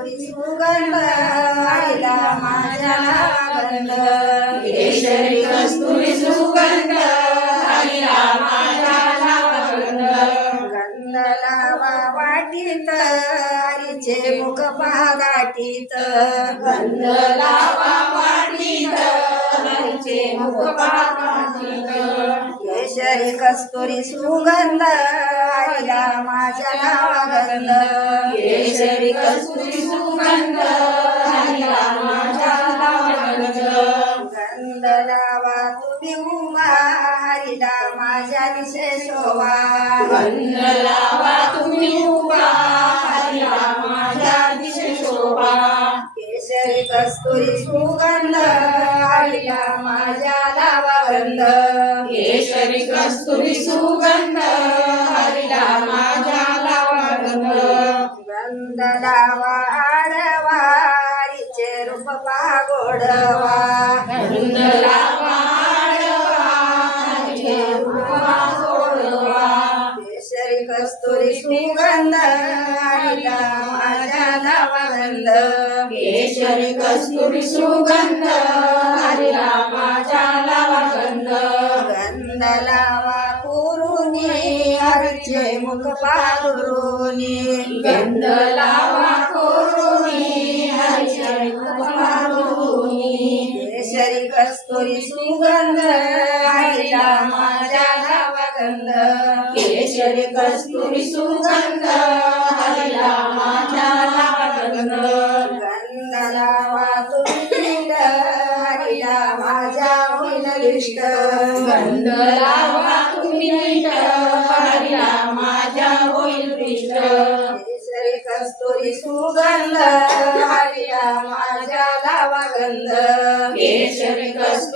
कस्तुरी सुगंध हरिला माझ्या गंध केशरी कस्तुरी सुगंध हरिला माझ्या गंध गंध लावा वाटीत हरीचे मुख पागाटीत गंध लावा वाटीत हरीचे मुख पागाटीत केशरी कस्तुरी सुगंध हरिला माझ्या गंध केशरी कस्तुरी सुगंध हरिला माझ्या गंध गंध लावा तुम्ही उभा हरिला माझ्या दिशे शोभा गंध लावा तुम्ही उभा हरिला माझ्या दिशे शोभा केशरी कस्तुरी सुगंध हरिला माझ्या लावा गंध केशरी कस्तुरी सुगंध हरिला माझ्या लावा गंध गंध लावा आडवा हरीचे रूप पागोडवा गंध लावा आडवा हरीचे रूप पागोडवा केशरी कस्तुरी सुगंध हरिला माझ्या लावा गंध केशरी कस्तुरी सुगंध हरिला माझ्या लावा गंध गंध लावा कुरुनी हरीचे मुख पागुरुनी गंध लावा कोरुणी हरिचे मुख पागुरुनी केशरी कस्तुरी सुगंध हरिला माझ्या लावा गंध केशरी कस्तुरी सुगंध हरिला माझ्या लावा गंध गंध लावा तुम्ही हरिला माझ्या होईल इष्ट गंध लावा तुम्ही हरिला माझ्या होईल इष्ट केशरी कस्तुरी सुगंध हरिला माझ्या लावा गंध केशरी कस्तुरी